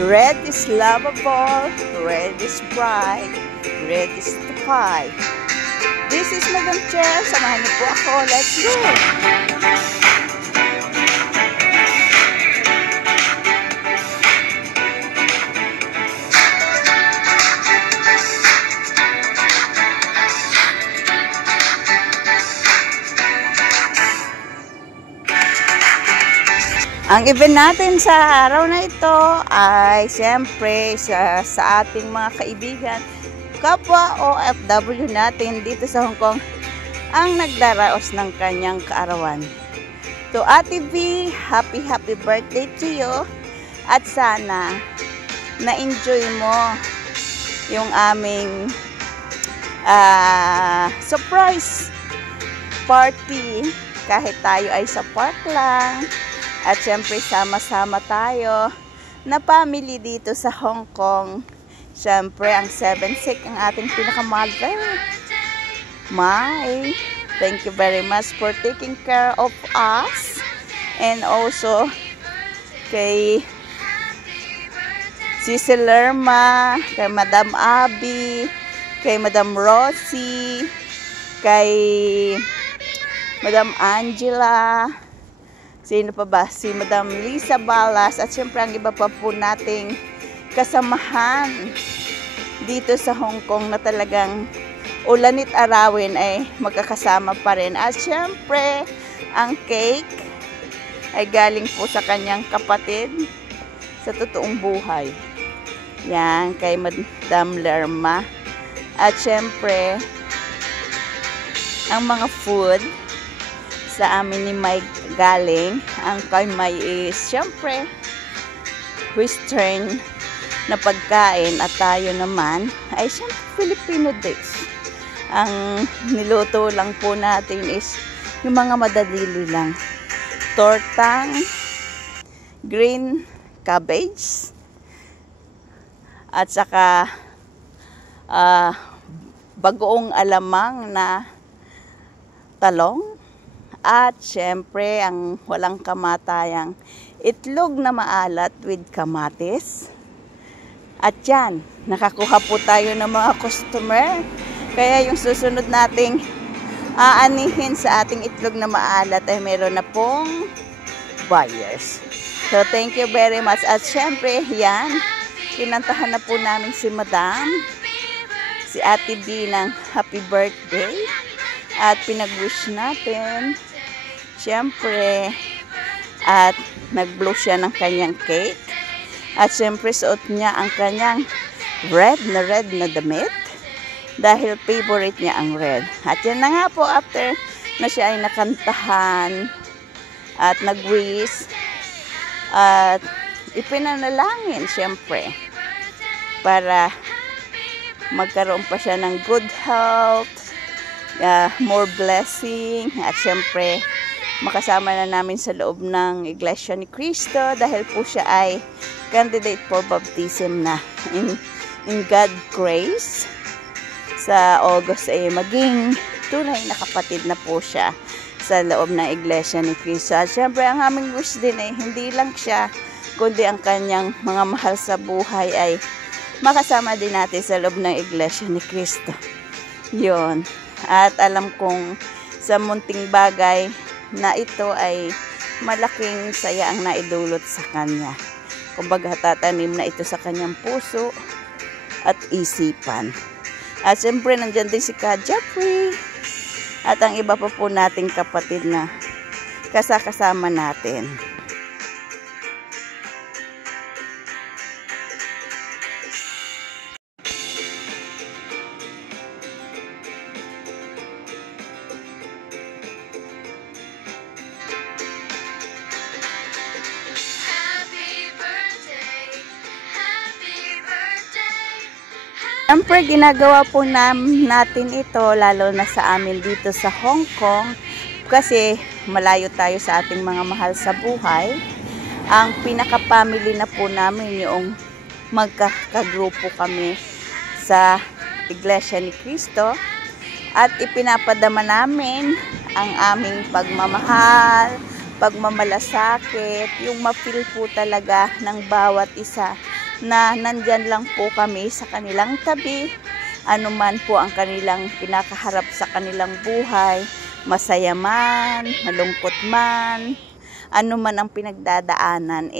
Red is lovable, red is bright, red is the fight. This is Madam Chair. Samahan niyo po ako. Let's go! Ang event natin sa araw na ito ay siyempre sa ating mga kaibigan, kapwa OFW natin dito sa Hong Kong, ang nagdaraos ng kanyang kaarawan. So Ate V, happy birthday to you, at sana na-enjoy mo yung aming surprise party kahit tayo ay sa park lang. At syempre sama-sama tayo na family dito sa Hong Kong. Syempre ang 7-6 ang ating pinakamother. Mai, thank you very much for taking care of us. And also kay Sisi Lerma, kay Madam Abby, kay Madam Rosie, kay Madam Angela, sino pa ba? Si Madam Lisa Balas, at syempre ang iba pa po nating kasamahan dito sa Hong Kong na talagang ulanit arawin ay magkakasama pa rin. At syempre ang cake ay galing po sa kanyang kapatid sa totoong buhay. Yan, kay Madam Lerma. At syempre ang mga food sa amin ni Mike galing. Ang kay Mike is syempre Western na pagkain, at tayo naman ay syempre Filipino dish. Ang niluto lang po natin is yung mga madadili lang. Tortang green cabbage at saka bagoong alamang na talong. At syempre, ang walang kamatayang itlog na maalat with kamatis. At yan, nakakuha po tayo ng mga customer. Kaya yung susunod nating aanihin sa ating itlog na maalat ay meron na pong buyers. So, thank you very much. At syempre, yan, kinantahan na po namin si Madam, si Ate B ng happy birthday. At pinag-wish natin. Siyempre, at nag-blow siya ng kanyang cake. At siyempre, suot niya ang kanyang red na damit. Dahil favorite niya ang red. At yan na nga po, after na siya ay nakantahan at nag-wish at ipinanalangin, siyempre, para magkaroon pa siya ng good health, more blessing, at syempre makasama na namin sa loob ng Iglesia ni Cristo dahil po siya ay candidate for baptism na in God grace. Sa August ay maging tunay na kapatid na po siya sa loob ng Iglesia ni Cristo. At syempre ang aming wish din ay hindi lang siya kundi ang kanyang mga mahal sa buhay ay makasama din natin sa loob ng Iglesia ni Cristo. Yun. At alam kong sa munting bagay na ito ay malaking saya ang naidulot sa kanya. Kumbaga tatanim na ito sa kanyang puso at isipan. At siyempre nandyan din si Ka Jeffrey at ang iba pa po nating kapatid na kasama natin. Siyempre, ginagawa po natin ito, lalo na sa amin dito sa Hong Kong, kasi malayo tayo sa ating mga mahal sa buhay. Ang pinaka-family na po namin yung magkakagrupo kami sa Iglesia ni Cristo at ipinapadama namin ang aming pagmamahal, pagmamalasakit, yung ma-feel po talaga ng bawat isa na nandyan lang po kami sa kanilang tabi. Ano man po ang kanilang pinakaharap sa kanilang buhay, masaya man, malungkot man, ano man ang pinagdadaanan,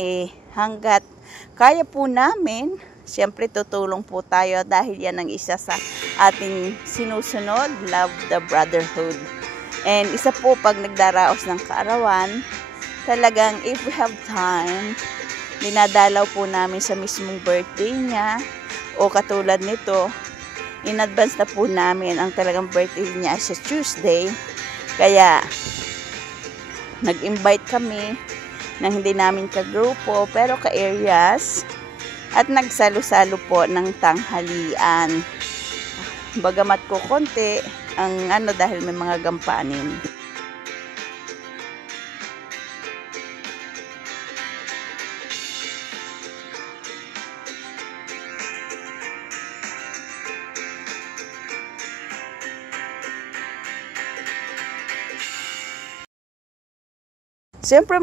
hanggat kaya po namin, siyempre tutulong po tayo dahil yan ang isa sa ating sinusunod, love the brotherhood. And isa po pag nagdaraos ng kaarawan, talagang if we have time, dinadalaw po namin sa mismong birthday niya o katulad nito, in advance na po namin ang talagang birthday niya sa Tuesday. Kaya nag-invite kami na hindi namin kagrupo pero ka-areas at nagsalo-salo po ng tanghalian. Bagamat ko konti ang dahil may mga gampanin. Siyempre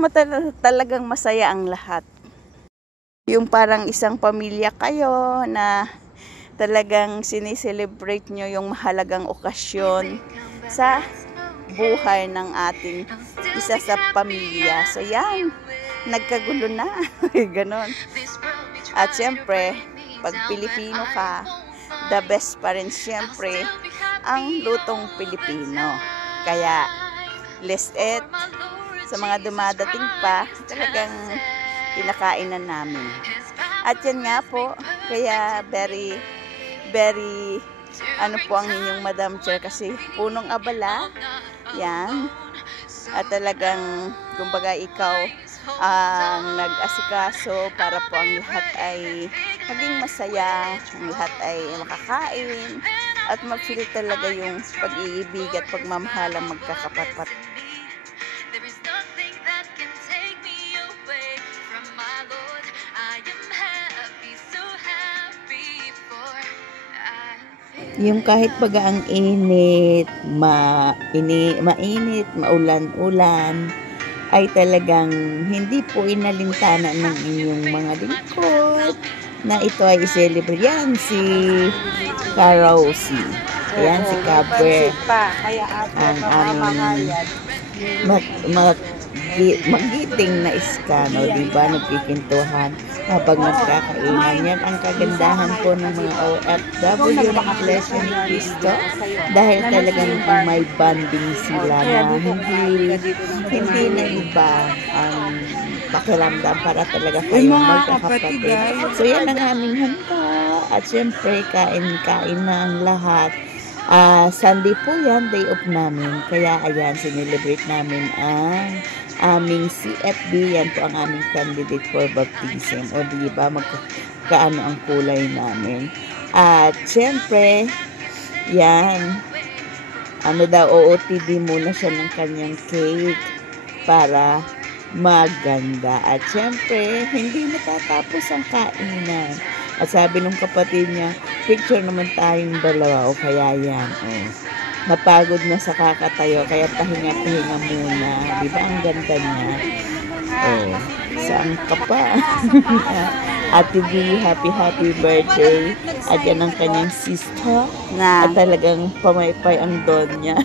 talagang masaya ang lahat. Yung parang isang pamilya kayo na talagang sinicelebrate nyo yung mahalagang okasyon sa buhay ng ating isa sa pamilya. So yan, nagkagulo na. Ganon. At siyempre, pag Pilipino ka, the best pa rin siyempre ang lutong Pilipino. Kaya, let's eat. Sa mga dumadating pa, talagang pinakainan namin. At yan nga po, kaya very po ang inyong Madam Chair kasi punong abala. Yan. At talagang, kumbaga ikaw ang nag-asikaso para po ang lahat ay maging masaya, ang lahat ay makakain, at mag-feel talaga yung pag-iibig at pagmamahal ang magkakapat-pat. Yung kahit baga ang init, mainit, maulan-ulan, ay talagang hindi po inalintana ng inyong mga lingkod na ito ay i-celebrate. Yan si Karosi. Yan si Kaber. Ang aming magiting na iskano, diba? Nagpipintuhan habang nagkakainan. Yan ang kagandahan po ng mga OFW ng Iglesia ni Cristo dahil talagang may bonding sila na hindi na iba ang pakiramdam para talaga kayong magkakapatid. So yan ang aming handa at syempre kain-kain na ang lahat. Sunday po yan, day off namin. Kaya ayan, sinelebrate namin ang aming CFB. Yan po ang aming candidate for baptism. O diba, magkaano ang kulay namin. At syempre, yan, OOTD muna siya ng kanyang cake para maganda. At syempre, hindi natatapos ang kainan. At sabi nung kapatid niya, picture naman tayong dalawa. O kaya yan. Napagod na sa kakatayo. Kaya pahinga-pahinga muna. Di ba ang ganda niya? Saan ka pa? Ate B, happy birthday. At yan ang kanyang sister. At talagang pamaypay ang don niya.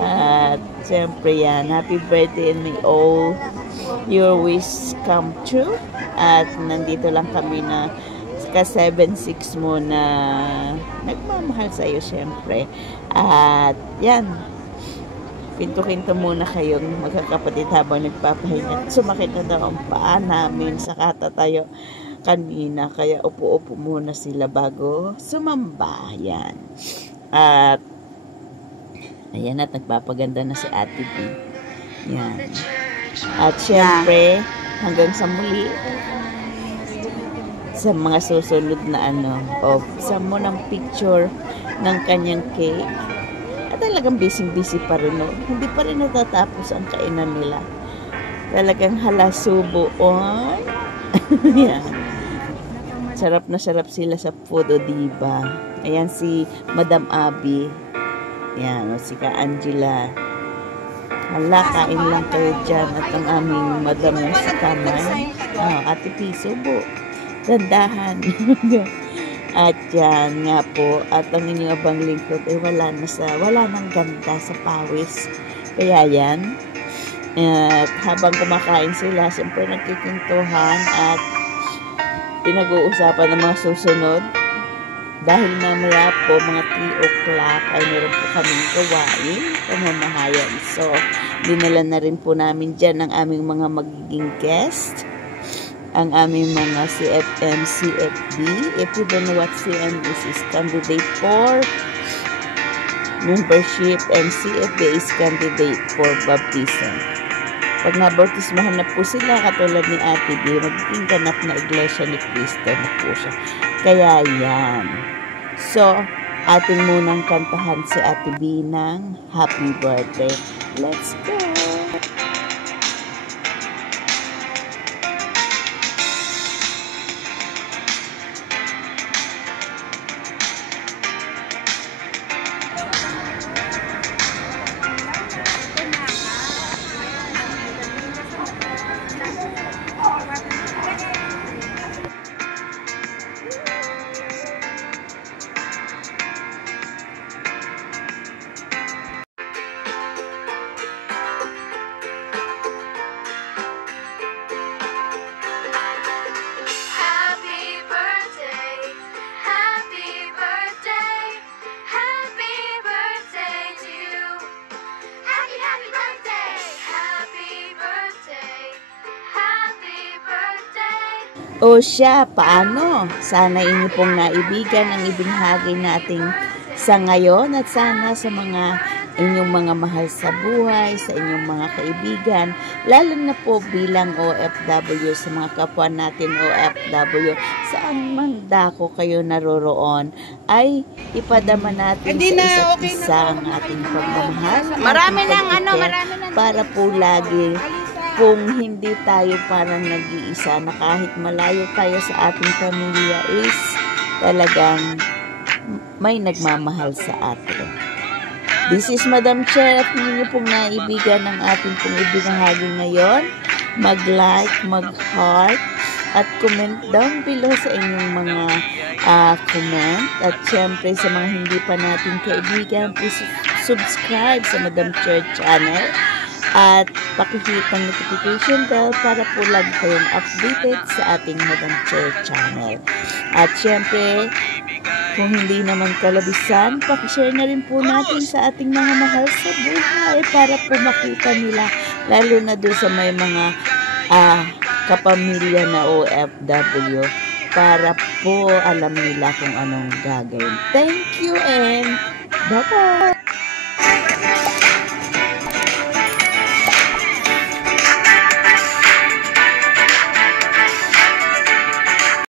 At siyempre yan, happy birthday and may all your wish come true. At nandito lang kami na ka 7-6 mo na nagmamahal sa iyo syempre. At yan, pinto-kinto muna kayong magkakapatid habang nagpapahinga. Sumakit na daw ang paa namin sa katatayo kanina, kaya upo-upo muna sila bago sumamba. Yan. At ayan, at nagpapaganda na si Ate B. Yan. At syempre, hanggang sa muli, sa mga susunod na sa mo ng picture ng kanyang cake. At talagang busy pa rin. Hindi pa rin natatapos ang kainan nila. Talagang halasubo. Yan. Sarap na sarap sila sa food, diba? Ayan si Madam Abby. Yan, si Ka Angela. Hala, kain lang kayo dyan. At ang aming madam na si Kamay. Ate P, subo. Dandahan. At yan nga po, at ang inyong abang lingkod ay wala nang ganda sa pawis. Kaya yan, at habang kumakain sila, siyempre nagkikintuhan at pinag-uusapan ng mga susunod. Dahil mamaya po, mga 3 o'clock ay meron po kaming gawain, pamamahayan. So, dinala na rin po namin dyan ang aming mga magiging guest, ang aming mga CFM, CFB. If you don't know what CM is candidate for membership, and CFB is candidate for baptism. Pag nabautismahan na po sila, katulad ni Ate B, magiging ganap na Iglesia ni Cristo na po siya. Kaya yan. So, ating munang kantahan si Ate B ng happy birthday. Let's go! O siya, paano? Sana inyo pong naibigan ang ibinahagi nating sa ngayon at sana sa mga inyong mga mahal sa buhay, sa inyong mga kaibigan, lalo na po bilang OFW, sa mga kapwa natin OFW, saan man dako kayo naroroon, ay ipadama natin sa isa't isa ang ating pagmamahal. Marami nang para po lagi kung hindi tayo parang nag-iisa, na kahit malayo tayo sa ating pamilya is talagang may nagmamahal sa atin. This is Madam Chair at ninyo pong naibigan ng ating pong ibinahagi ngayon. Mag-like, mag-heart, at comment down below sa inyong mga comment. At syempre sa mga hindi pa nating kaibigan, please subscribe sa Madam Chair channel. At pakihit ang notification bell para po lagi kayong updated sa ating Madam Chair channel. At syempre, kung hindi naman kalabisan, pakishare na rin po natin sa ating mga mahal sa buhay para po makita nila, lalo na doon sa may mga kapamilya na OFW, para po alam nila kung anong gagawin. Thank you and bye-bye!